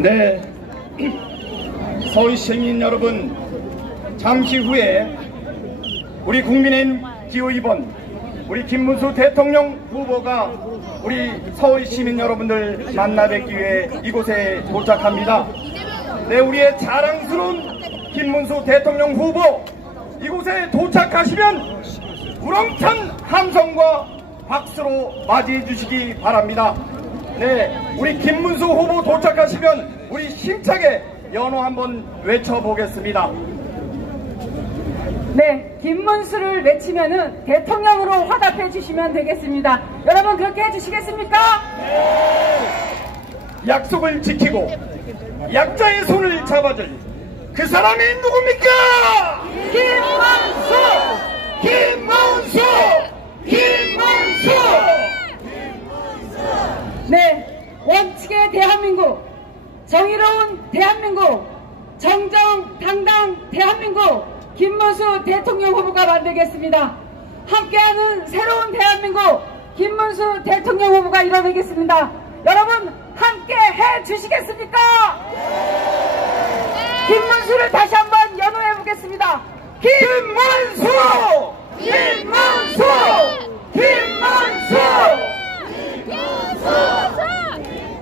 네, 서울 시민 여러분, 잠시 후에 우리 국민의힘 기호 2번 우리 김문수 대통령 후보가 우리 서울 시민 여러분들 만나 뵙기 위해 이곳에 도착합니다. 네, 우리의 자랑스러운 김문수 대통령 후보 이곳에 도착하시면 우렁찬 함성과 박수로 맞이해 주시기 바랍니다. 네, 우리 김문수 후보 도착하시면 우리 힘차게 연호 한번 외쳐보겠습니다. 네, 김문수를 외치면은 대통령으로 화답해 주시면 되겠습니다. 여러분 그렇게 해주시겠습니까? 네. 약속을 지키고 약자의 손을 잡아줄 그 사람이 누굽니까? 김문수! 김문수! 김문수! 네, 원칙의 대한민국, 정의로운 대한민국, 정정당당 대한민국 김문수 대통령 후보가 만들겠습니다. 함께하는 새로운 대한민국 김문수 대통령 후보가 이뤄내겠습니다. 여러분 함께 해주시겠습니까? 김문수를 다시 한번 연호해 보겠습니다. 김문수! 김문수! 김문수!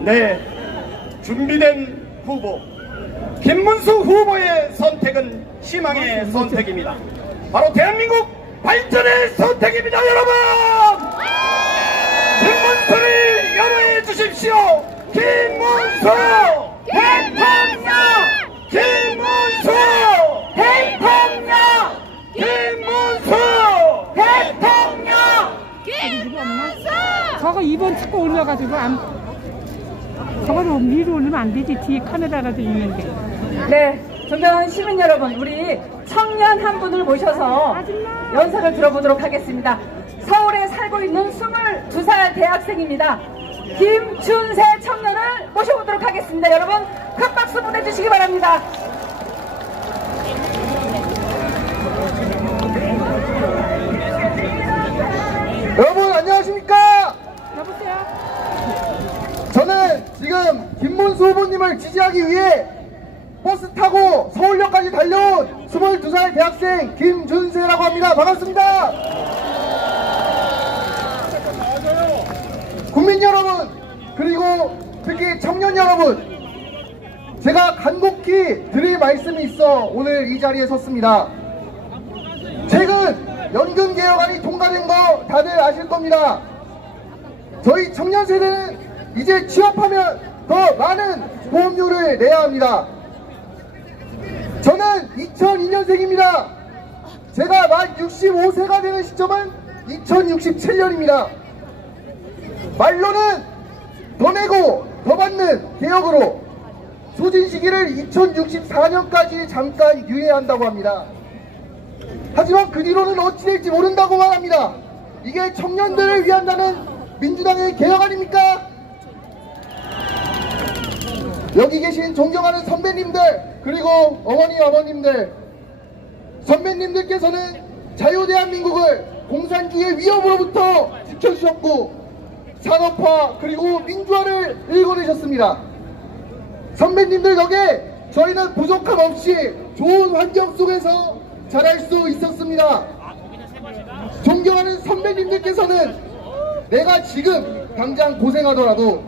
네, 준비된 후보 김문수 후보의 선택은 희망의 선택입니다. 바로 대한민국 발전의 선택입니다. 여러분, 김문수를 연호해 주십시오. 김문수 대통령! 김문수 대통령! 김문수 대통령! 저거 2번 찍고 올려가지고 저거는 위로 올리면 안 되지. 뒤에 카메라라도 있는데. 네, 존경하는 시민 여러분, 우리 청년 한 분을 모셔서 연설을 들어보도록 하겠습니다. 서울에 살고 있는 22살 대학생입니다. 김준세 청년을 모셔보도록 하겠습니다. 여러분 큰 박수 보내주시기 바랍니다. 여러분 안녕하십니까? 여보세요? 저는 지금 김문수 후보님을 지지하기 위해 버스 타고 서울역까지 달려온 22살 대학생 김준세라고 합니다. 반갑습니다. 국민 여러분, 그리고 특히 청년 여러분, 제가 간곡히 드릴 말씀이 있어 오늘 이 자리에 섰습니다. 최근 연금 개혁안이 통과된 거 다들 아실 겁니다. 저희 청년 세대는 이제 취업하면 더 많은 보험료를 내야 합니다. 저는 2002년생입니다. 제가 만 65세가 되는 시점은 2067년입니다. 말로는 더 내고 더 받는 개혁으로 소진 시기를 2064년까지 잠깐 유예한다고 합니다. 하지만 그 뒤로는 어찌 될지 모른다고 말합니다. 이게 청년들을 위한다는 민주당의 개혁 아닙니까? 여기 계신 존경하는 선배님들, 그리고 어머니 아버님들, 선배님들께서는 자유대한민국을 공산주의의 위협으로부터 지켜주셨고 산업화 그리고 민주화를 일궈내셨습니다. 선배님들 덕에 저희는 부족함 없이 좋은 환경 속에서 자랄 수 있었습니다. 존경하는 선배님들께서는 내가 지금 당장 고생하더라도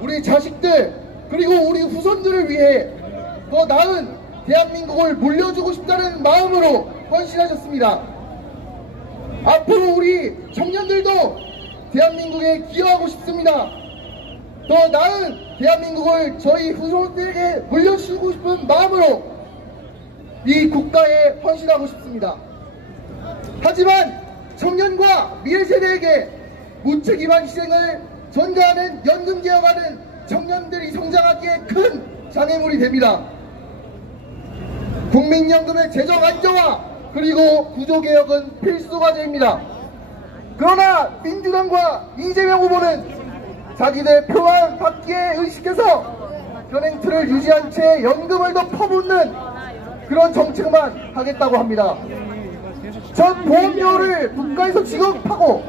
우리 자식들 그리고 우리 후손들을 위해 더 나은 대한민국을 물려주고 싶다는 마음으로 헌신하셨습니다. 앞으로 우리 청년들도 대한민국에 기여하고 싶습니다. 더 나은 대한민국을 저희 후손들에게 물려주고 싶은 마음으로 이 국가에 헌신하고 싶습니다. 하지만 청년과 미래 세대에게 무책임한 희생을 전가하는 연금 개혁안은 청년들이 성장하기에 큰 장애물이 됩니다. 국민연금의 재정 안정화 그리고 구조개혁은 필수 과제입니다. 그러나 민주당과 이재명 후보는 자기들 표만 받기에 의식해서 현행틀을 유지한 채 연금을 더 퍼붓는 그런 정책만 하겠다고 합니다. 전 보험료를 국가에서 지급하고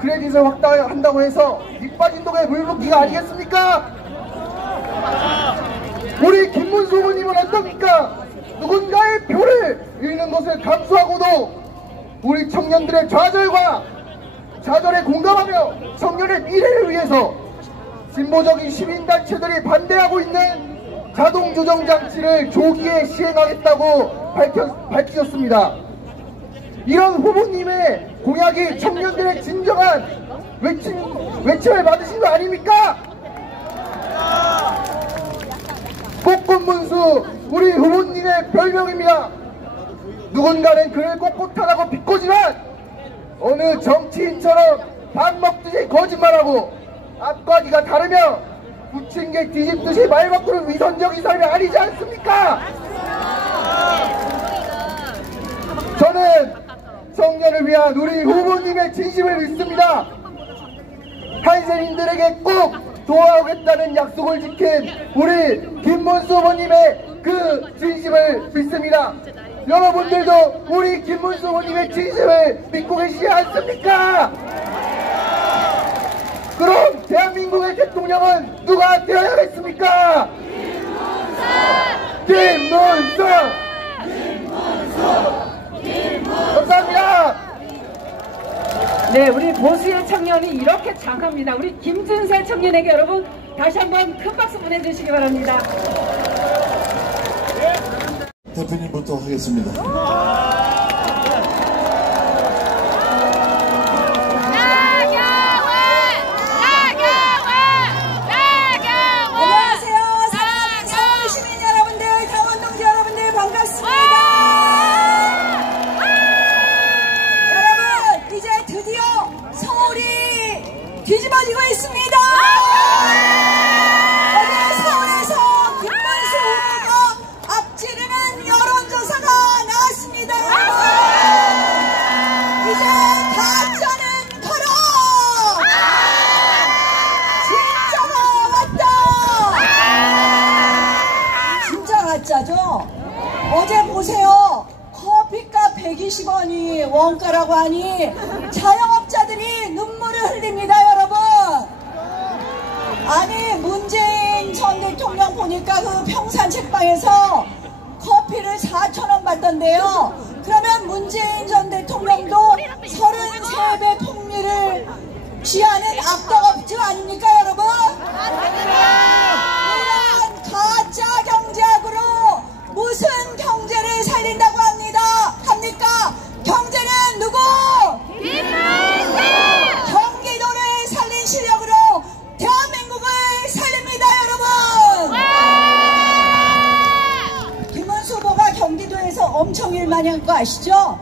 크레딧을 확대한다고 해서 밑 빠진 독에 물 붓기가 아니겠습니까? 우리 김문수 후보님은 어떻습니까? 누군가의 표를 잃는 것을 감수하고도 우리 청년들의 좌절에 공감하며 청년의 미래를 위해서 진보적인 시민단체들이 반대하고 있는 자동조정장치를 조기에 시행하겠다고 밝히셨습니다. 이런 후보님의 공약이 청년들의 진정한 외침을 받으신 거 아닙니까? 꽃꽃문수 우리 후보님의 별명입니다. 누군가는 그를 꼿꼿하다고 비꼬지만 어느 정치인처럼 밥 먹듯이 거짓말하고 앞가기가 다르며 부침개 뒤집듯이 말 바꾸는 위선적인 사람이 아니지 않습니까? 저는 청년을 위한 우리 후보님의 진심을 믿습니다. 한세민들에게 꼭 도와오겠다는 약속을 지킨 우리 김문수 후보님의 그 진심을 믿습니다. 여러분들도 우리 김문수 후보님의 진심을 믿고 계시지 않습니까? 그럼 대한민국의 대통령은 누가 되어야겠습니까? 김문수! 감사합니다. 네, 우리 보수의 청년이 이렇게 장합니다. 우리 김준세 청년에게 여러분 다시 한번 큰 박수 보내주시기 바랍니다. 대표님부터 하겠습니다. 안녕하세요. 사랑하는 서울 시민 여러분들, 강원 동지 여러분들 반갑습니다. 여러분, 이제 드디어 서울이 뒤집어지고 있습니다. 어제 서울에서 김문수 후보가 앞지르는 여론조사가 나왔습니다. 이제 가짜는 가라! 진짜가 왔다! 진짜 가짜죠? 어제 보세요. 커피값 120원이 원가라고 하니 자영업자들이 눈물을 흘립니다, 여러분. 아니, 문재인 전 대통령 보니까 그 평산 책방에서 커피를 4,000원 받던데요. 그러면 문재인 전 대통령도 33배 폭리를 취하는 악덕업주 아닙니까, 여러분? 이런 가짜 경제학으로 무슨 경제를 살린다고 합니까? 경제는 누구? 경기도를 살린 실력으로 대한민국을 살립니다, 여러분. 김문수 후보가 경기도에서 엄청 일 많이 한 거 아시죠?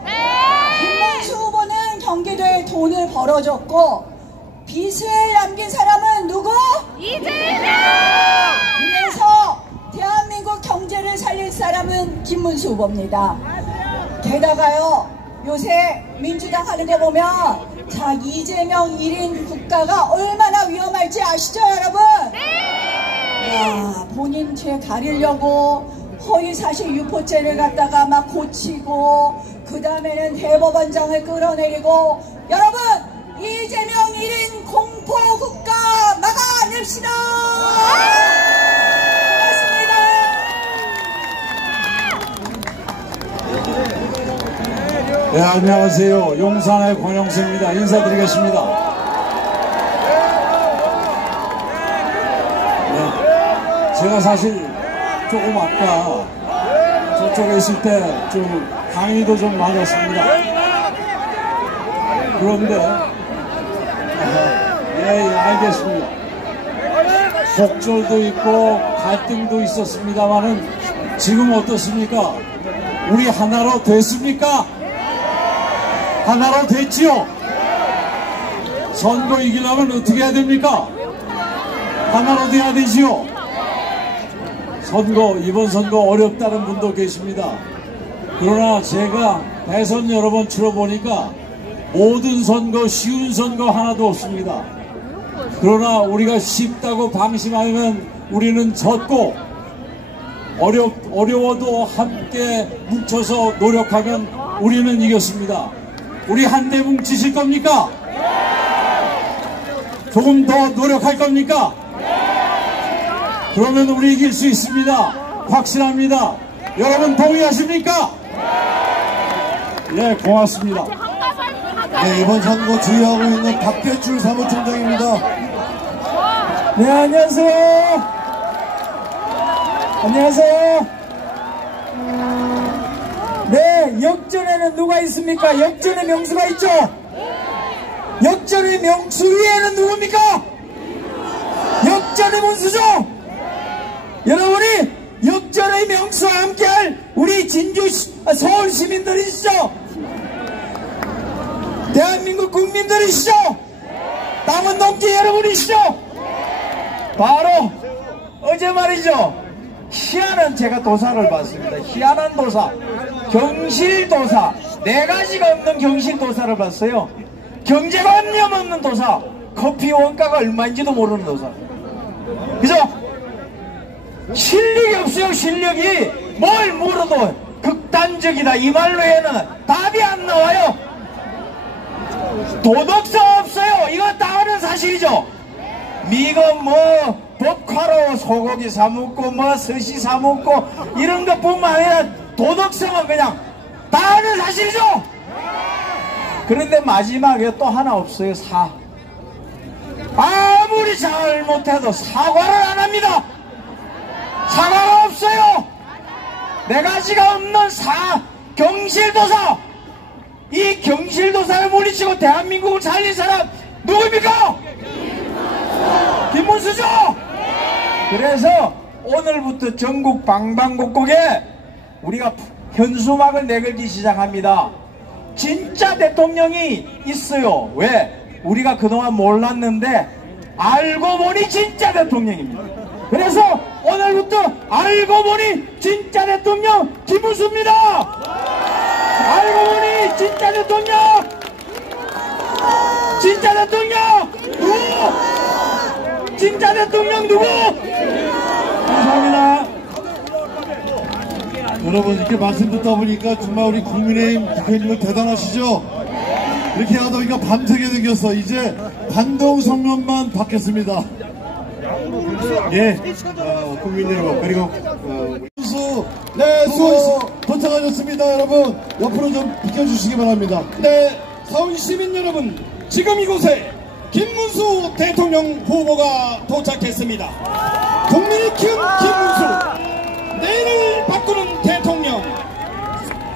김문수 후보는 경기도에 돈을 벌어줬고 빚을 남긴 사람은 누구? 이재명! 그래서 대한민국 경제를 살릴 사람은 김문수 후보입니다. 게다가요, 요새 민주당 하는 거 보면 자, 이재명 1인 국가가 얼마나 위험할지 아시죠, 여러분? 야, 본인 죄 가리려고 허위사실 유포죄를 갖다가 막 고치고 그 다음에는 대법원장을 끌어내리고, 여러분, 이재명 1인 공포국가 막아냅시다. 네, 안녕하세요. 용산의 권영수입니다. 인사드리겠습니다. 네, 제가 사실 조금 아까 저쪽에 있을 때 좀 강의도 좀 맞았습니다. 그런데 예, 알겠습니다. 곡절도 있고 갈등도 있었습니다만은 지금 어떻습니까? 우리 하나로 됐습니까? 하나로 됐지요? 선거 이기려면 어떻게 해야 됩니까? 하나로 돼야 되지요? 이번 선거 어렵다는 분도 계십니다. 그러나 제가 대선 여러 번 치러보니까 모든 선거, 쉬운 선거 하나도 없습니다. 그러나 우리가 쉽다고 방심하면 우리는 졌고, 어려워도 함께 뭉쳐서 노력하면 우리는 이겼습니다. 우리 한데 뭉치실 겁니까? 조금 더 노력할 겁니까? 그러면 우리 이길 수 있습니다. 확신합니다. 여러분 동의하십니까? 네, 고맙습니다. 네, 이번 선거 주의하고 있는 박대출 사무총장입니다. 네, 안녕하세요. 안녕하세요. 네, 역전에는 누가 있습니까? 역전의 명수가 있죠? 역전의 명수 위에는 누굽니까? 역전의 문수죠? 여러분이 역전의 명수와 함께할 우리 서울 시민들이시죠? 대한민국 국민들이시죠? 남은 동지 여러분이시죠? 바로 어제 말이죠. 희한한 제가 도사를 봤습니다. 희한한 도사, 경실도사, 4가지가 없는 경실도사를 봤어요. 경제관념 없는 도사, 커피 원가가 얼마인지도 모르는 도사. 그죠? 실력이 없어요. 실력이. 뭘 물어도 극단적이다 이 말로 해는 답이 안 나와요. 도덕성 없어요. 이거 다 아는 사실이죠. 미국 뭐 법화로 소고기 사먹고 뭐 스시 사먹고 이런 것뿐만 아니라 도덕성은 그냥 다 아는 사실이죠. 그런데 마지막에 또 하나 없어요. 아무리 잘못해도 사과를 안 합니다. 사과가 없어요. 4가지가 없는 경실도사. 이 경실도사를 물리치고 대한민국을 살린 사람 누구입니까? 김문수죠? 그래서 오늘부터 전국 방방곡곡에 우리가 현수막을 내걸기 시작합니다. 진짜 대통령이 있어요. 왜? 우리가 그동안 몰랐는데 알고 보니 진짜 대통령입니다. 그래서 오늘부터 알고 보니 진짜 대통령 김문수입니다. 알고 보니 진짜 대통령, 진짜 대통령 누구? 진짜 대통령 누구? 감사합니다. 여러분 이렇게 말씀 듣다 보니까 정말 우리 국민의힘 대표님들 대단하시죠? 이렇게 하다 보니까 밤새게 생겼어. 이제 반동 성명만 받겠습니다. 예, 국민 여러분 그리고 수 도착하셨습니다. 여러분 옆으로 좀 비켜주시기 바랍니다. 네, 서울 시민 여러분, 지금 이곳에 김문수 대통령 후보가 도착했습니다. 국민이 키운 김문수, 내일을 바꾸는 대통령.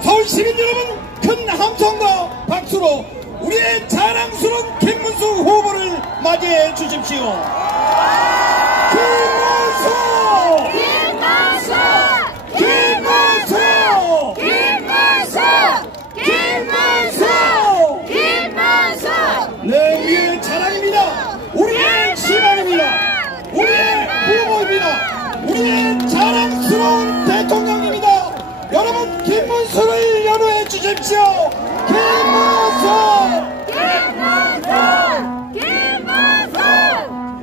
서울 시민 여러분, 큰 함성과 박수로 우리의 자랑스러운 김문수 후보를 맞이해 주십시오. 김문수! 김문수! 김문수! 김문수! 김문수! 김문수! 네, 우리의 자랑입니다. 우리의 희망입니다. 우리의 후보입니다. 우리의 자랑스러운 대통령입니다. 여러분, 김문수를 연호해 주십시오. 김문수! 김문수!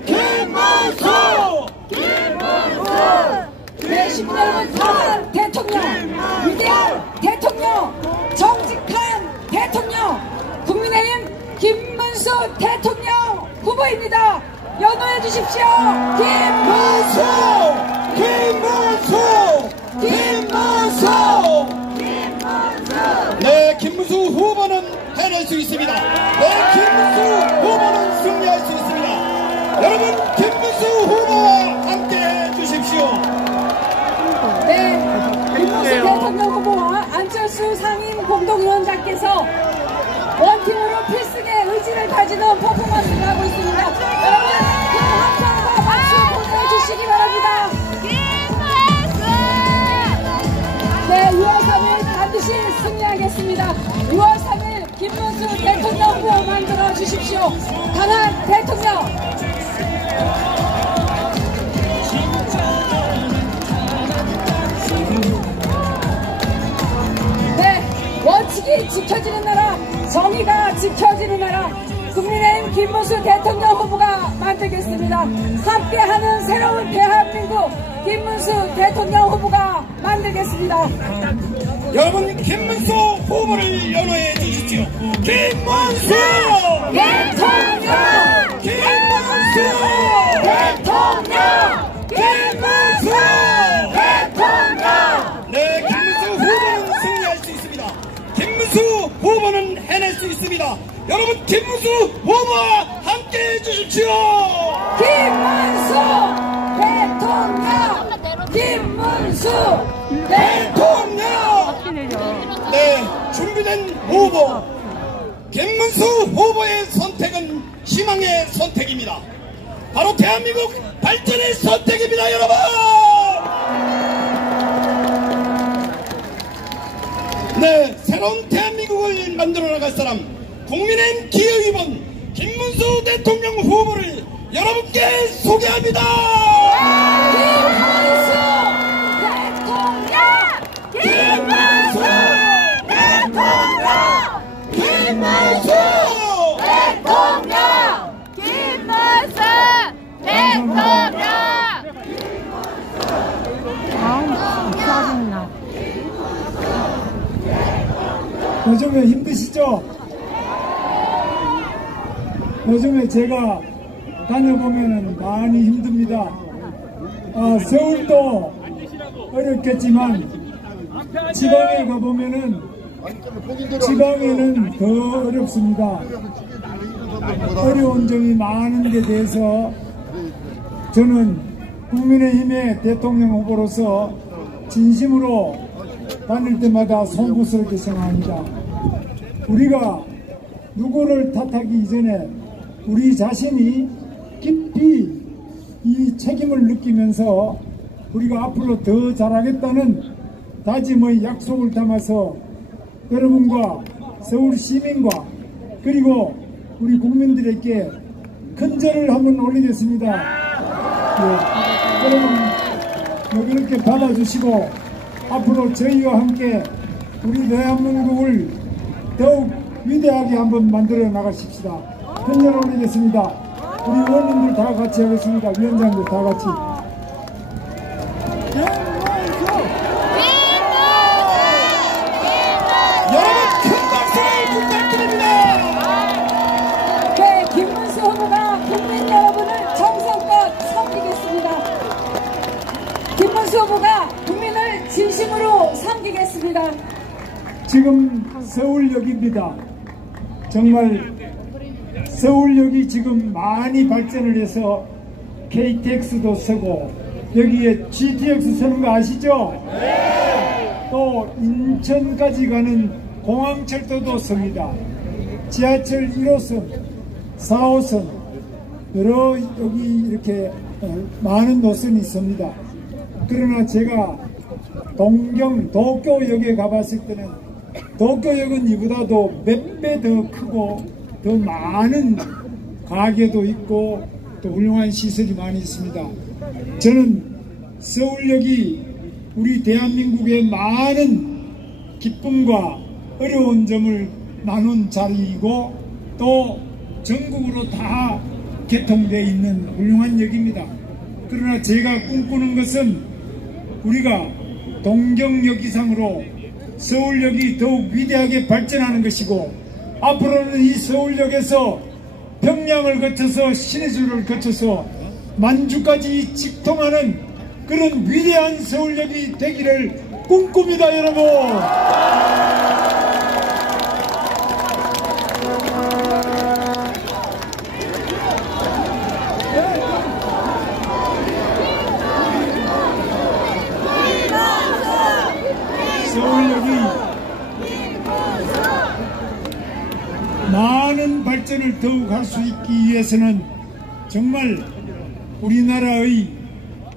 김문수! 김문수! 네, 시민 여러분, 다음 대통령, 위대한 대통령, 정직한 대통령, 국민의힘 김문수 대통령 후보입니다. 연호해 주십시오. 김문수! 김문수! 김문수! 네, 김문수 후보는 해낼 수 있습니다. 네, 김문수 후보는 승리할 수 있습니다. 여러분, 김문수 후보와 함께 해 주십시오. 네, 김문수 대통령 후보와 안철수 상임 공동위원장께서 원팀으로 필승의 의지를 다지는 퍼포먼스를 하고 있습니다. 여러분, 큰 함성과 박수 보내주시기 바랍니다. 네, 6월 3일 반드시 승리하겠습니다. 6월 3일 김문수 대통령 후보 만들어 주십시오. 강한 대통령. 네, 원칙이 지켜지는 나라, 정의가 지켜지는 나라, 국민의힘 김문수 대통령 후보가 만들겠습니다. 함께하는 새로운 대한민국 김문수 대통령 후보가 만들겠습니다. 여러분, 김문수 후보를 연호해 주십시오. 김문수! 대통령! 김문수! 대통령! 김문수! 후보는 해낼 수 있습니다. 여러분 김문수 후보와 함께 해주십시오. 김문수 대통령! 김문수 대통령! 네, 준비된 후보 김문수 후보의 선택은 희망의 선택입니다. 바로 대한민국 발전의 선택입니다, 여러분. 네, 새로운 대한민국을 만들어 나갈 사람 국민의힘 기회의원 김문수 대통령 후보를 여러분께 소개합니다. 김문수 대통령! 김문수 대통령! 김문수 대통령! 김문수 대통령! 아우, 짜증나. 요즘에 힘드시죠? 요즘에 제가 다녀보면 많이 힘듭니다. 서울도 어렵겠지만 지방에 가보면은 지방에는 더 어렵습니다. 어려운 점이 많은 데 대해서 저는 국민의힘의 대통령 후보로서 진심으로 다닐 때마다 송구스럽게 생각합니다. 우리가 누구를 탓하기 이전에 우리 자신이 깊이 이 책임을 느끼면서 우리가 앞으로 더 잘하겠다는 다짐의 약속을 담아서 여러분과 서울 시민과 그리고 우리 국민들에게 큰 절을 한번 올리겠습니다. 예, 여러분 이렇게 받아주시고 앞으로 저희와 함께 우리 대한민국을 더욱 위대하게 한번 만들어 나가십시다. 큰 절 올리겠습니다. 우리 의원님들 다 같이 하겠습니다. 위원장들 다 같이. 여러분 큰 박수를 부탁드립니다. 네, 김문수 후보가 국민 여러분을 정성껏 섬기겠습니다. 김문수 후보가 국민을 진심으로 섬기겠습니다. 지금 서울역입니다. 정말 서울역이 지금 많이 발전을 해서 KTX도 쓰고 여기에 GTX 쓰는 거 아시죠? 네. 또 인천까지 가는 공항철도도 씁니다. 지하철 1호선, 4호선 여러 여기 이렇게 많은 노선이 있습니다. 그러나 제가 도쿄역에 가봤을 때는 도쿄역은 이보다도 몇 배 더 크고 더 많은 가게도 있고 또 훌륭한 시설이 많이 있습니다. 저는 서울역이 우리 대한민국의 많은 기쁨과 어려운 점을 나눈 자리이고 또 전국으로 다 개통되어 있는 훌륭한 역입니다. 그러나 제가 꿈꾸는 것은 우리가 동경역 이상으로 서울역이 더욱 위대하게 발전하는 것이고 앞으로는 이 서울역에서 평양을 거쳐서 신의주를 거쳐서 만주까지 직통하는 그런 위대한 서울역이 되기를 꿈꿉니다, 여러분. 서울역이 많은 발전을 더욱 할 수 있기 위해서는 정말 우리나라의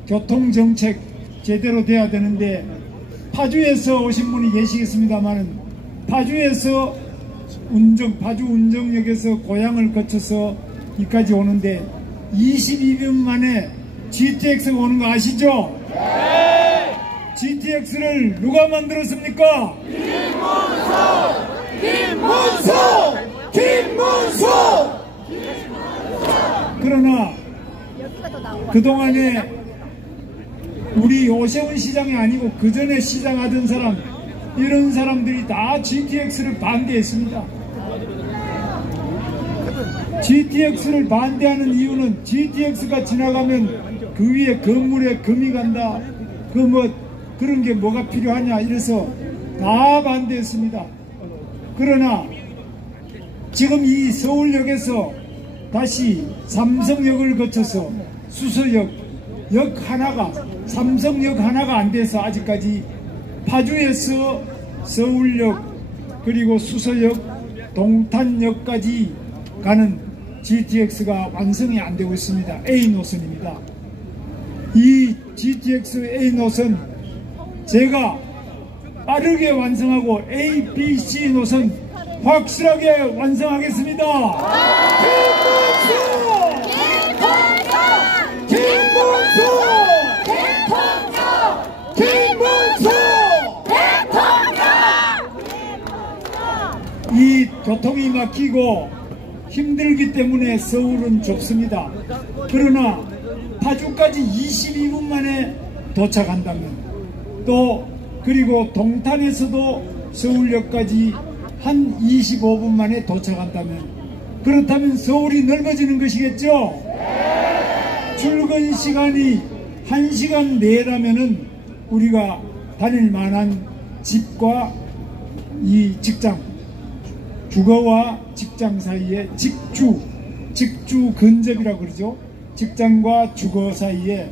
교통정책 제대로 돼야 되는데 파주에서 오신 분이 계시겠습니다만 파주에서 파주 운정역에서 고향을 거쳐서 여기까지 오는데 22분 만에 GTX가 오는 거 아시죠? 네! GTX를 누가 만들었습니까? 김문수! 김문수! 그러나 그동안에 우리 오세훈 시장이 아니고 그 전에 시장하던 사람 이런 사람들이 다 GTX를 반대했습니다. GTX를 반대하는 이유는 GTX가 지나가면 그 위에 건물에 금이 간다. 그런 게 뭐가 필요하냐 이래서 다 반대했습니다. 그러나 지금 이 서울역에서 다시 삼성역을 거쳐서 수서역 하나가, 삼성역 하나가 안 돼서 아직까지 파주에서 서울역 그리고 수서역 동탄역까지 가는 GTX가 완성이 안 되고 있습니다. A 노선입니다. 이 GTX A 노선 제가 빠르게 완성하고 A, B, C 노선 확실하게 완성하겠습니다. 이 교통이 막히고 힘들기 때문에 서울은 좁습니다. 그러나 파주까지 22분 만에 도착한다면 또 그리고 동탄에서도 서울역까지 한 25분 만에 도착한다면 그렇다면 서울이 넓어지는 것이겠죠? 출근 시간이 1시간 내라면은 우리가 다닐 만한 집과 이 직장, 주거와 직장 사이에 직주 근접이라고 그러죠. 직장과 주거 사이에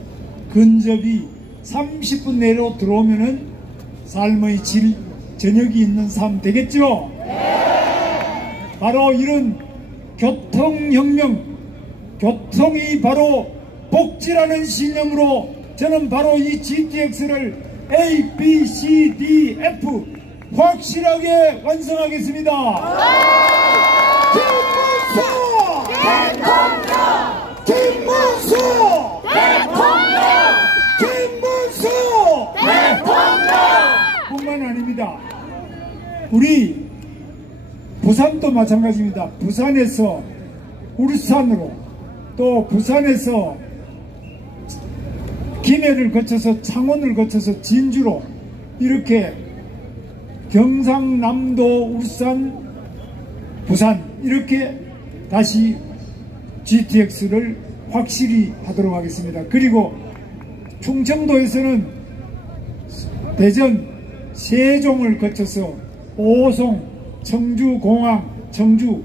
근접이 30분 내로 들어오면은 삶의 질, 저녁이 있는 삶 되겠죠? 바로 이런 교통혁명, 교통이 바로 복지라는 신념으로 저는 바로 이 GTX를 A, B, C, D, F 확실하게 완성하겠습니다. 김문수 뿐만 아닙니다. 우리 부산도 마찬가지입니다. 부산에서 울산으로 또 부산에서 김해를 거쳐서 창원을 거쳐서 진주로 이렇게 경상남도, 울산, 부산 이렇게 다시 GTX를 확실히 하도록 하겠습니다. 그리고 충청도에서는 대전, 세종을 거쳐서 오송, 청주, 공항, 청주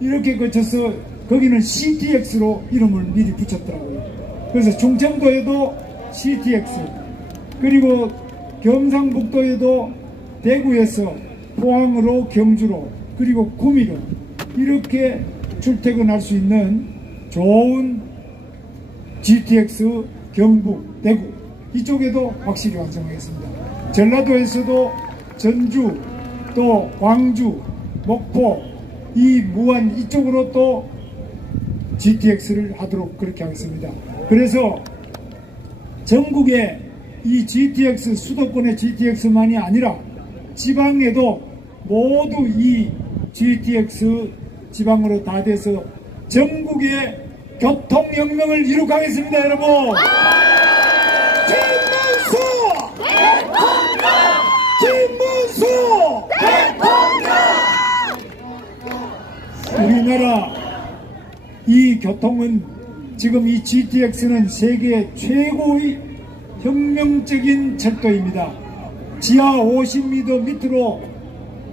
이렇게 거쳐서 거기는 CTX로 이름을 미리 붙였더라고요. 그래서 충청도에도 CTX 그리고 경상북도에도 대구에서 포항으로 경주로 그리고 구미로 이렇게 출퇴근할 수 있는 좋은 GTX 경북, 대구 이쪽에도 확실히 완성하겠습니다. 전라도에서도 전주 또 광주, 목포 이 무안 이쪽으로 또 GTX를 하도록 그렇게 하겠습니다. 그래서 전국에 이 GTX 수도권의 GTX만이 아니라 지방에도 모두 이 GTX 지방으로 다 돼서 전국의 교통혁명을 이룩하겠습니다. 여러분 김문수 우리나라 이 교통은 지금 이 GTX는 세계 최고의 혁명적인 철도입니다. 지하 50m 밑으로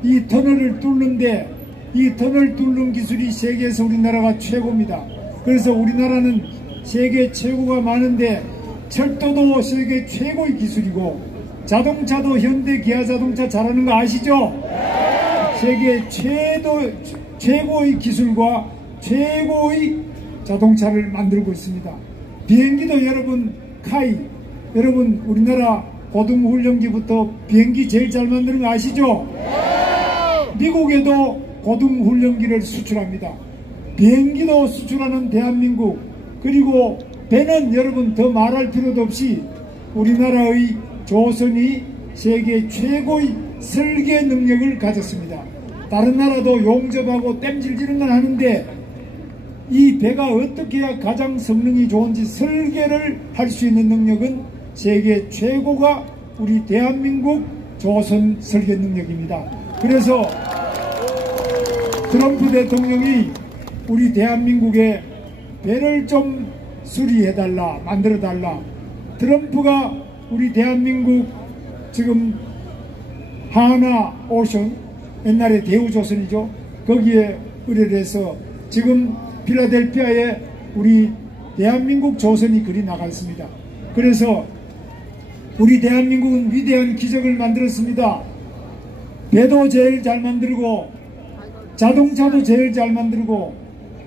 이 터널을 뚫는데 이 터널 뚫는 기술이 세계에서 우리나라가 최고입니다. 그래서 우리나라는 세계 최고가 많은데 철도도 세계 최고의 기술이고 자동차도 현대 기아 자동차 잘하는 거 아시죠? 세계 최고의 기술과 최고의 자동차를 만들고 있습니다. 비행기도 여러분 카이 여러분 우리나라 고등훈련기부터 비행기 제일 잘 만드는 거 아시죠? 미국에도 고등훈련기를 수출합니다. 비행기도 수출하는 대한민국 그리고 배는 여러분 더 말할 필요도 없이 우리나라의 조선이 세계 최고의 설계 능력을 가졌습니다. 다른 나라도 용접하고 땜질지는 건 하는데 이 배가 어떻게 해야 가장 성능이 좋은지 설계를 할 수 있는 능력은 세계 최고가 우리 대한민국 조선 설계 능력입니다. 그래서 트럼프 대통령이 우리 대한민국에 배를 좀 수리해달라 만들어달라 트럼프가 우리 대한민국 지금 하나 오션 옛날에 대우조선이죠. 거기에 의뢰해서 지금 필라델피아에 우리 대한민국 조선이 그리 나가 있습니다. 그래서 우리 대한민국은 위대한 기적을 만들었습니다. 배도 제일 잘 만들고 자동차도 제일 잘 만들고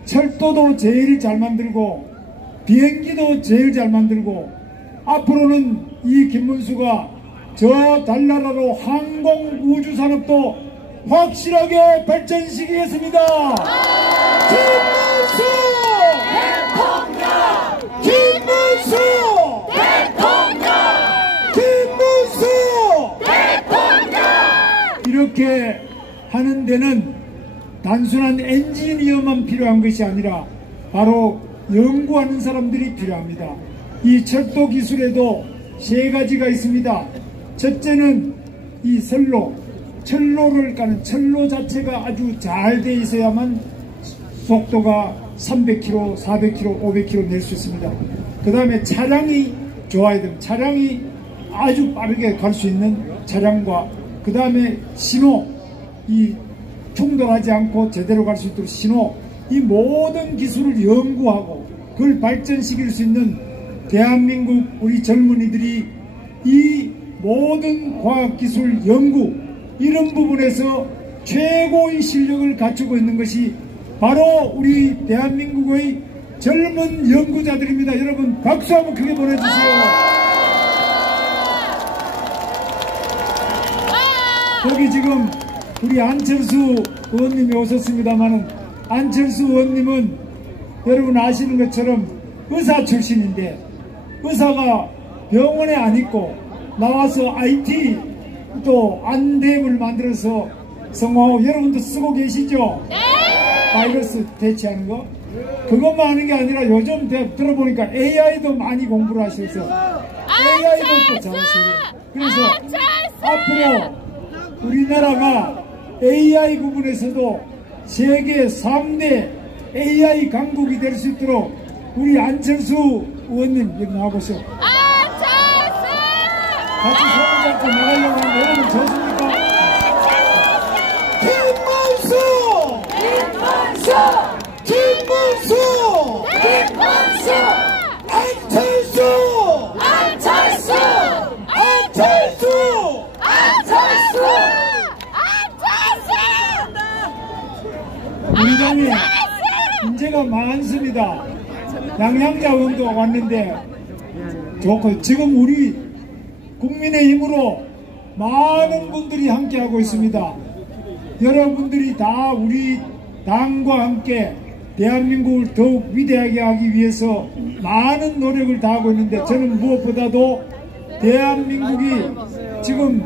철도도 제일 잘 만들고 비행기도 제일 잘 만들고 앞으로는 이 김문수가 저 달나라로 항공 우주 산업도 확실하게 발전시키겠습니다. 김문수 대통령! 김문수 대통령! 김문수 대통령! 이렇게 하는 데는 단순한 엔지니어만 필요한 것이 아니라 바로 연구하는 사람들이 필요합니다. 이 철도 기술에도 세 가지가 있습니다. 첫째는 이 철로를 까는 철로 자체가 아주 잘 돼 있어야만 속도가 300km, 400km, 500km 낼 수 있습니다. 그 다음에 차량이 좋아야 됩니다. 차량이 아주 빠르게 갈 수 있는 차량과 그 다음에 신호, 이 충돌하지 않고 제대로 갈 수 있도록 신호, 이 모든 기술을 연구하고 그걸 발전시킬 수 있는 대한민국 우리 젊은이들이 이 모든 과학기술 연구 이런 부분에서 최고의 실력을 갖추고 있는 것이 바로 우리 대한민국의 젊은 연구자들입니다. 여러분 박수 한번 크게 보내주세요. 여기 지금 우리 안철수 의원님이 오셨습니다만은 안철수 의원님은 여러분 아시는 것처럼 의사 출신인데 의사가 병원에 안 있고 나와서 IT 또 안대를 만들어서 성공하고 여러분도 쓰고 계시죠? 네! 바이러스 대체하는 거? 그것만 하는 게 아니라 요즘 들어보니까 AI도 많이 공부를 하셔서 AI도 또 잘하시고 그래서 앞으로 우리나라가 AI 부분에서도 세계 3대 AI 강국이 될 수 있도록 우리 안철수 의원님 여기 나와보세요. 같이 손을 잡고 나가려고 하는데 여러분 좋습니까? 김문수! 김문수! 김문수! 김문수! 안철수! 안철수! 안철수! 안철수! 안철수! 우리 당에 문제가 많습니다. 양양자 의원도 왔는데 좋고 지금 우리 국민의힘으로 많은 분들이 함께하고 있습니다. 여러분들이 다 우리 당과 함께 대한민국을 더욱 위대하게 하기 위해서 많은 노력을 다하고 있는데 저는 무엇보다도 대한민국이 지금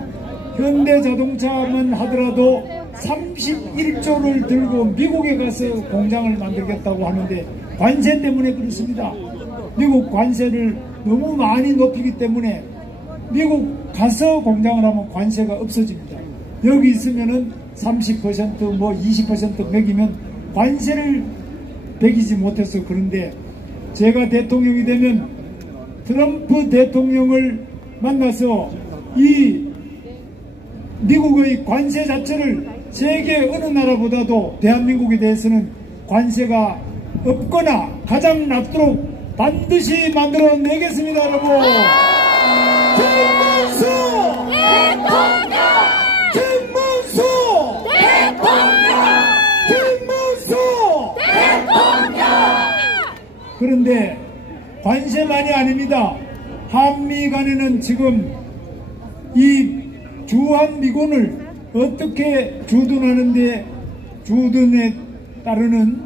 현대자동차만 하더라도 31조를 들고 미국에 가서 공장을 만들겠다고 하는데 관세 때문에 그렇습니다. 미국 관세를 너무 많이 높이기 때문에 미국 가서 공장을 하면 관세가 없어집니다. 여기 있으면은 30% 뭐 20% 매기면 관세를 매기지 못해서 그런데 제가 대통령이 되면 트럼프 대통령을 만나서 이 미국의 관세 자체를 세계 어느 나라보다도 대한민국에 대해서는 관세가 없거나 가장 낮도록 반드시 만들어내겠습니다. 여러분 김문수 대통령! 김문수 대통령! 김문수 대통령! 그런데 관세만이 아닙니다. 한미 간에는 지금 이 주한미군을 어떻게 주둔하는데 주둔에 따르는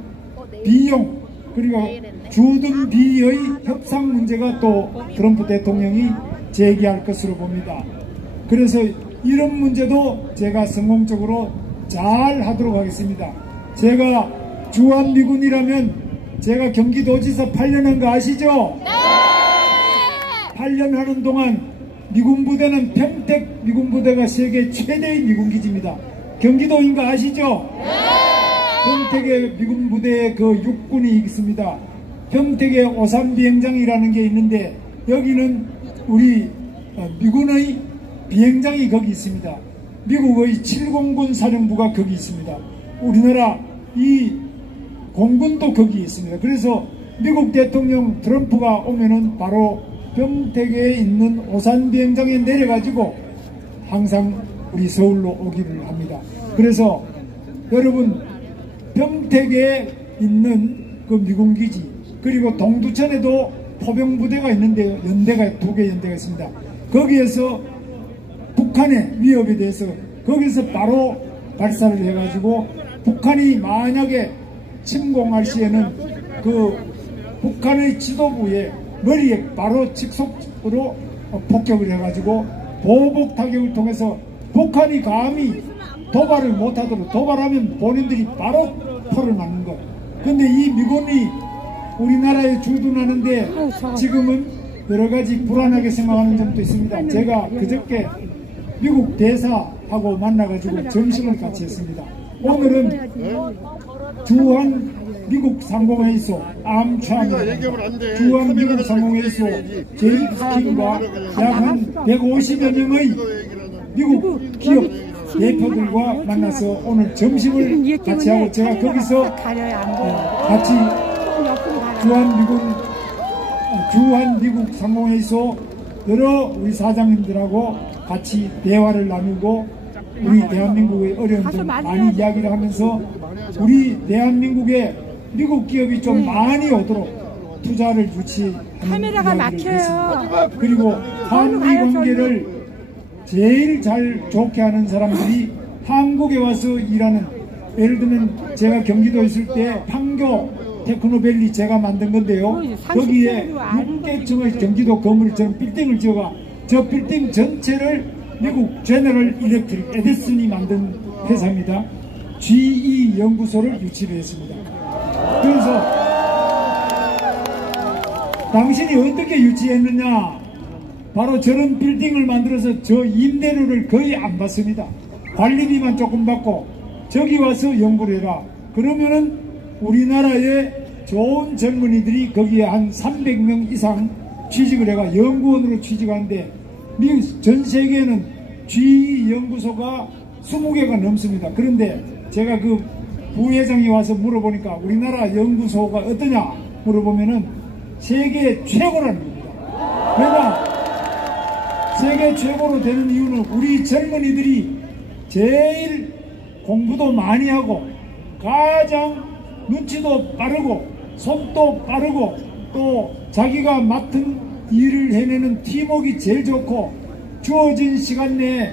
비용 그리고 주둔비의 협상 문제가 또 트럼프 대통령이 제기할 것으로 봅니다. 그래서 이런 문제도 제가 성공적으로 잘 하도록 하겠습니다. 제가 주한미군이라면 제가 경기도지사 8년 한 거 아시죠? 네! 8년 하는 동안 미군 부대는 평택 미군 부대가 세계 최대의 미군 기지입니다. 경기도인 거 아시죠? 네! 평택의 미군 부대에 그 육군이 있습니다. 평택의 오산 비행장이라는 게 있는데 여기는 우리 미군의 비행장이 거기 있습니다. 미국의 7공군 사령부가 거기 있습니다. 우리나라 이 공군도 거기 있습니다. 그래서 미국 대통령 트럼프가 오면은 바로 평택에 있는 오산 비행장에 내려가지고 항상 우리 서울로 오기를 합니다. 그래서 여러분, 평택에 있는 그 미군기지, 그리고 동두천에도 포병부대가 있는데요. 연대가 2개 연대가 있습니다. 거기에서 북한의 위협에 대해서 거기서 바로 발사를 해가지고 북한이 만약에 침공할 시에는 그 북한의 지도부의 머리에 바로 직속으로 폭격을 해가지고 보복 타격을 통해서 북한이 감히 도발을 못하도록, 도발하면 본인들이 바로 포를 맞는 것. 근데 이 미군이 우리나라에 주둔하는데 지금은 여러가지 불안하게 생각하는 점도 있습니다. 제가 그저께 미국 대사하고 만나가지고 점심을 같이 했습니다. 오늘은 주한 미국 상공회의소 주한 미국 상공회의소 제이크 스킨과 약 한 150여 명의 미국 기업 대표들과 만나서 오늘 점심을 같이 하고, 제가 거기서 같이 주한 미국 상공회의소 여러 우리 사장님들하고 같이 대화를 나누고 우리 대한민국의 어려운 점 많이 이야기를 하면서 우리 대한민국에 미국 기업이 좀 많이 오도록 투자를 유치하는 카메라가 이야기를 했습니다. 막혀요. 그리고 한미 관계를 제일 잘 좋게 하는 사람들이 한국에 와서 일하는, 예를 들면 제가 경기도에 있을 때 판교 테크노밸리 제가 만든 건데요. 거기에 6개층의 경기도 건물을 저는 빌딩을 지어가 저 빌딩 전체를 미국 제너럴 일렉트릭 에디슨이 만든 회사입니다. GE 연구소를 유치를 했습니다. 그래서 당신이 어떻게 유치했느냐? 바로 저런 빌딩을 만들어서 저 임대료를 거의 안 받습니다. 관리비만 조금 받고 저기 와서 연구를 해라. 그러면은 우리나라의 좋은 젊은이들이 거기에 한 300명 이상 취직을 해가 연구원으로 취직하는데 전 세계에는 GE 연구소가 20개가 넘습니다. 그런데 제가 그 부회장이 와서 물어보니까 우리나라 연구소가 어떠냐 물어보면은 세계 최고라는 겁니다. 왜냐? 세계 최고로 되는 이유는 우리 젊은이들이 제일 공부도 많이 하고 가장 눈치도 빠르고 손도 빠르고 또 자기가 맡은 일을 해내는 팀워크가 제일 좋고 주어진 시간 내에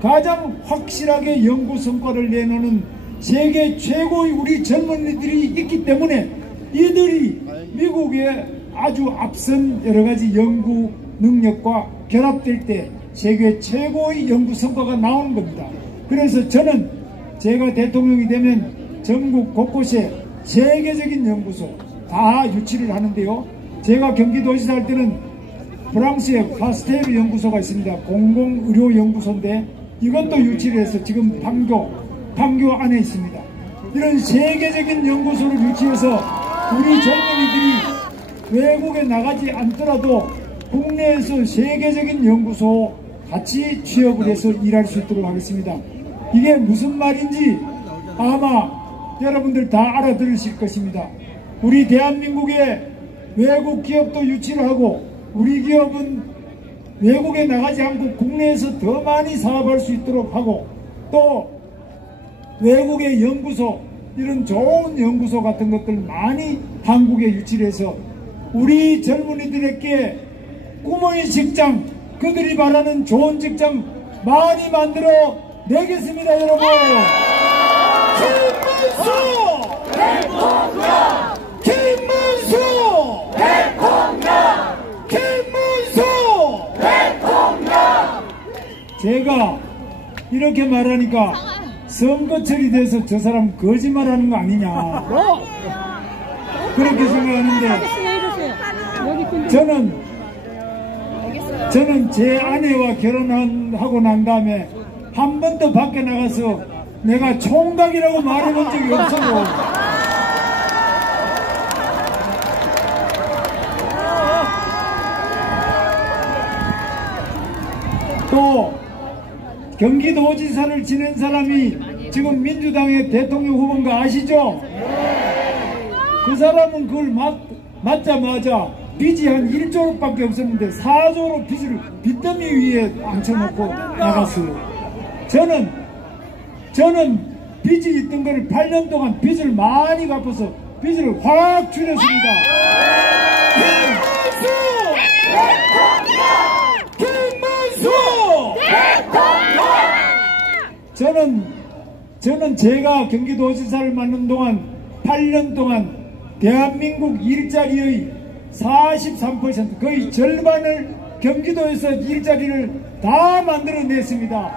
가장 확실하게 연구 성과를 내놓는 세계 최고의 우리 젊은이들이 있기 때문에 이들이 미국의 아주 앞선 여러가지 연구 능력과 결합될 때 세계 최고의 연구 성과가 나오는 겁니다. 그래서 저는 제가 대통령이 되면 전국 곳곳에 세계적인 연구소 다 유치를 하는데요. 제가 경기도지사 할 때는 프랑스의 파스테르 연구소가 있습니다. 공공의료연구소인데 이것도 유치를 해서 지금 판교 안에 있습니다. 이런 세계적인 연구소를 유치해서 우리 젊은이들이 외국에 나가지 않더라도 국내에서 세계적인 연구소 같이 취업을 해서 일할 수 있도록 하겠습니다. 이게 무슨 말인지 아마 여러분들 다 알아들으실 것입니다. 우리 대한민국에 외국 기업도 유치를 하고 우리 기업은 외국에 나가지 않고 국내에서 더 많이 사업할 수 있도록 하고 또 외국의 연구소 이런 좋은 연구소 같은 것들 많이 한국에 유치를 해서 우리 젊은이들에게 꿈의 직장 그들이 바라는 좋은 직장 많이 만들어 내겠습니다. 여러분 김문수 대통령 제가 이렇게 말하니까 선거철이 돼서 저 사람 거짓말하는 거 아니냐 그렇게 생각하는데 저는 제 아내와 결혼하고 난 다음에 한 번도 밖에 나가서 내가 총각이라고 말해본 적이 없어요. 또 경기도지사를 지낸 사람이 지금 민주당의 대통령 후보인 거 아시죠? 그 사람은 그걸 맞자마자 빚이 한 1조밖에 없었는데 4조로 빚더미 위에 앉혀놓고 나갔어요. 저는 빚이 있던 걸 8년 동안 빚을 많이 갚아서 빚을 확 줄였습니다. 김문수! 저는 제가 경기도지사를 맡는 동안 8년 동안 대한민국 일자리의 43% 거의 절반을 경기도에서 일자리를 다 만들어냈습니다.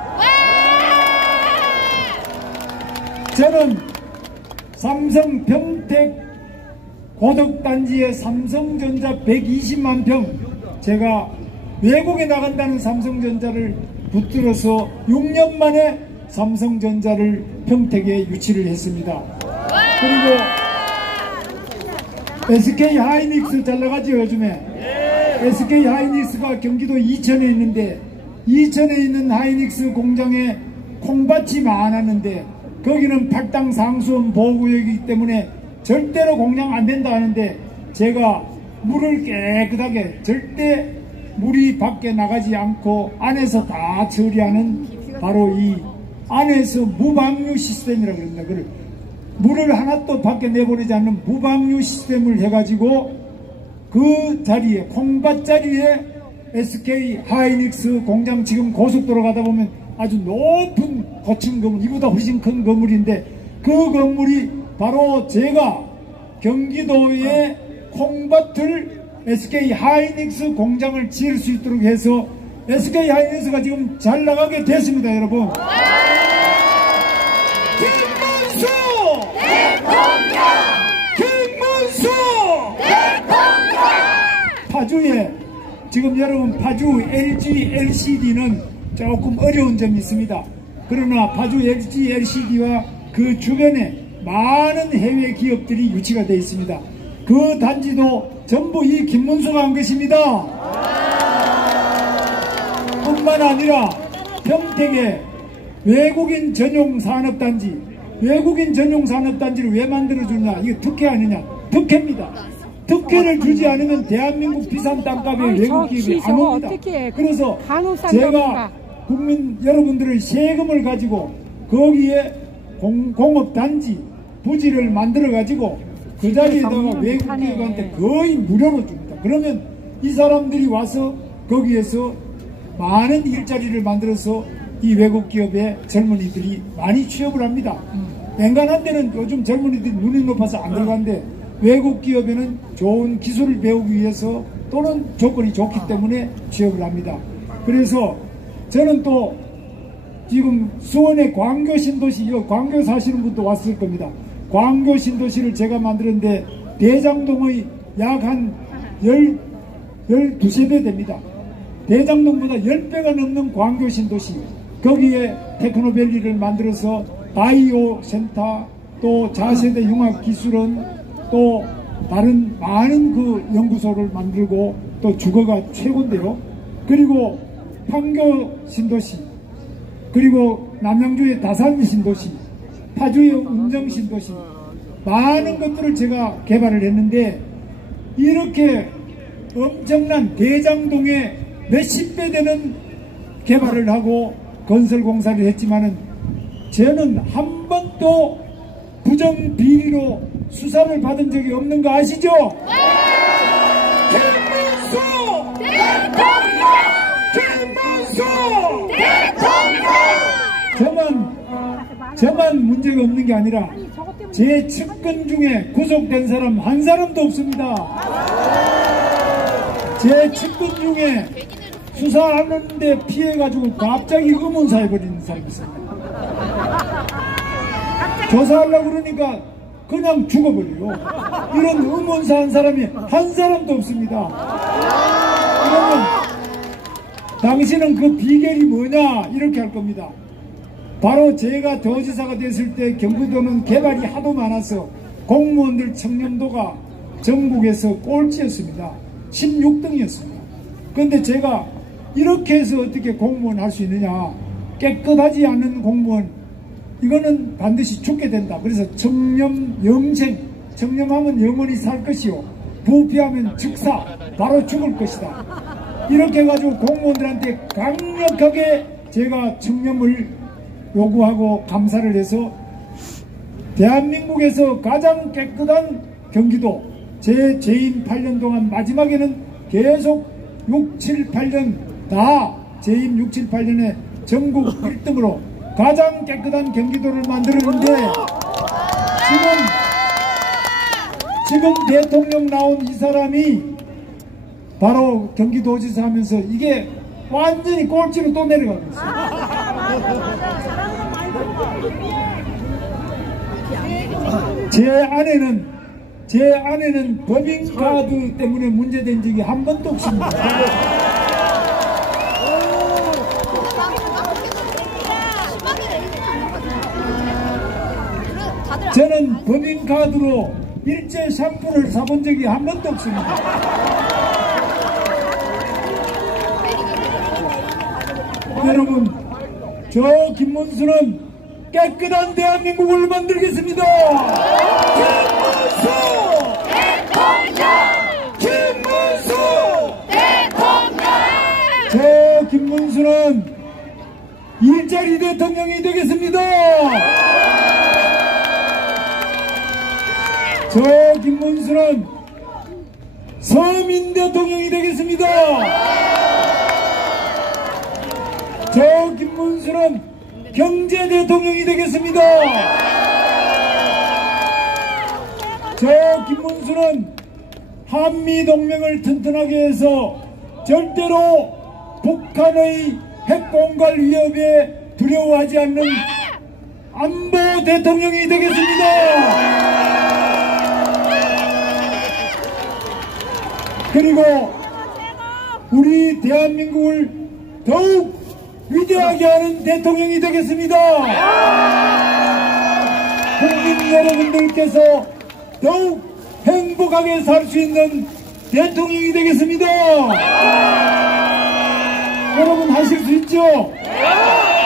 저는 삼성 평택 고덕단지의 삼성전자 120만 평, 제가 외국에 나간다는 삼성전자를 붙들어서 6년 만에 삼성전자를 평택에 유치를 했습니다. 그리고 SK 하이닉스 잘 나가죠 요즘에. SK 하이닉스가 경기도 이천에 있는데, 이천에 있는 하이닉스 공장에 콩밭이 많았는데 거기는 팔당 상수원 보호구역이기 때문에 절대로 공장 안 된다 하는데, 제가 물을 깨끗하게 절대 물이 밖에 나가지 않고 안에서 다 처리하는 바로 이 안에서 무방류 시스템이라고 합니다. 물을 하나도 밖에 내보내지 않는 무방류 시스템을 해가지고 그 자리에, 콩밭 자리에 SK 하이닉스 공장, 지금 고속도로 가다 보면 아주 높은 고층 건물, 이보다 훨씬 큰 건물인데 그 건물이 바로 제가 경기도에 콩밭을 SK 하이닉스 공장을 지을 수 있도록 해서 SK 하이닉스가 지금 잘 나가게 됐습니다, 여러분. 김문수! 김문수! 파주에 지금 여러분, 파주 LG LCD는 조금 어려운 점이 있습니다. 그러나 파주 LG LCD와 그 주변에 많은 해외 기업들이 유치가 되어 있습니다. 그 단지도 전부 이 김문수가 한 것입니다. 뿐만 아니라 평택에 외국인 전용 산업단지, 외국인 전용 산업단지를 왜 만들어주냐, 이거 특혜 아니냐? 특혜입니다. 특혜를 주지 않으면 대한민국 비싼 땅값에 외국 기업이 안 옵니다. 그래서 제가 국민 여러분들의 세금을 가지고 거기에 공업단지 부지를 만들어 가지고 그 자리에다가 외국 기업한테 거의 무료로 줍니다. 그러면 이 사람들이 와서 거기에서 많은 일자리를 만들어서 이 외국 기업의 젊은이들이 많이 취업을 합니다. 앵간한 데는 요즘 젊은이들이 눈이 높아서 안 들어가는데 외국 기업에는 좋은 기술을 배우기 위해서 또는 조건이 좋기 때문에 취업을 합니다. 그래서 저는 또 지금 수원의 광교 신도시, 이거 광교 사시는 분도 왔을 겁니다. 광교 신도시를 제가 만들었는데 대장동의 약 한 12배 됩니다. 대장동보다 10배가 넘는 광교 신도시, 거기에 테크노밸리를 만들어서 바이오 센터, 또 차세대 융합기술원, 또 다른 많은 그 연구소를 만들고, 또 주거가 최고인데요. 그리고 판교 신도시, 그리고 남양주의 다산 신도시, 파주의 운정 신도시, 많은 것들을 제가 개발을 했는데, 이렇게 엄청난 대장동에 몇십 배 되는 개발을 하고 건설 공사를 했지만은 저는 한 번도 부정비리로 수사를 받은 적이 없는 거 아시죠? 김문수! 대통령! 김문수! 대통령! 저만 문제가 없는 게 아니라 제 측근 중에 구속된 사람 한 사람도 없습니다. 제 측근 중에 수사하는데 피해가지고 갑자기 의문사해버리는 사람이 있습니다. 조사하려고 그러니까 그냥 죽어버려요. 이런 의문사한 사람이 한 사람도 없습니다. 그러면 당신은 그 비결이 뭐냐 이렇게 할 겁니다. 바로 제가 도지사가 됐을 때 경기도는 개발이 하도 많아서 공무원들 청렴도가 전국에서 꼴찌였습니다. 16등이었습니다. 그런데 제가 이렇게 해서 어떻게 공무원 할 수 있느냐, 깨끗하지 않은 공무원, 이거는 반드시 죽게 된다. 그래서 청렴 영생, 청렴하면 영원히 살 것이요, 부패하면 즉사 바로 죽을 것이다. 이렇게 해가지고 공무원들한테 강력하게 제가 청렴을 요구하고 감사를 해서 대한민국에서 가장 깨끗한 경기도, 제 재임 8년 동안 마지막에는 계속 6, 7, 8년 다 재임 6, 7, 8년에 전국 1등으로 가장 깨끗한 경기도를 만들었는데, 지금 대통령 나온 이 사람이 바로 경기도지사 하면서 이게 완전히 꼴찌로 또 내려가고 있어요. 제 아내는 법인카드 때문에 문제된 적이 한 번도 없습니다. 저는 법인카드로 일제 샴푸를 사본 적이 한 번도 없습니다. 여러분, 저 김문수는 깨끗한 대한민국을 만들겠습니다. 김문수 대통령! 김문수 대통령! 저 김문수는 일자리 대통령이 되겠습니다. 저 김문수는 서민 대통령이 되겠습니다. 저 김문수는 경제 대통령이 되겠습니다. 저 김문수는 한미동맹을 튼튼하게 해서 절대로 북한의 핵공갈 위협에 두려워하지 않는 안보 대통령이 되겠습니다. 그리고 우리 대한민국을 더욱 위대하게 하는 대통령이 되겠습니다. 국민 여러분들께서 더욱 행복하게 살 수 있는 대통령이 되겠습니다. 여러분 하실 수 있죠?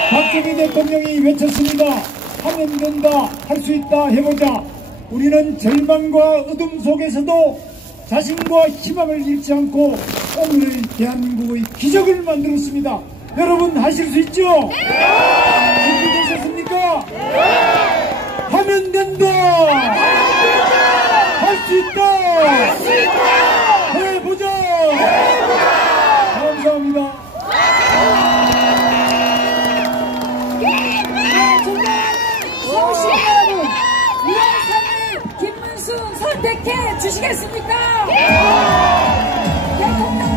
박정희 대통령이 외쳤습니다. 하면 된다, 할 수 있다, 해보자. 우리는 절망과 어둠 속에서도 자신과 희망을 잃지 않고 오늘의 대한민국의 기적을 만들었습니다. 여러분 하실 수 있죠? 준비되셨습니까? 하면 된다! 할 수 있다! 해보자! 감사합니다. 서울시민 여러분, 2월 3일 김문수 선택해 주시겠습니까? 대통령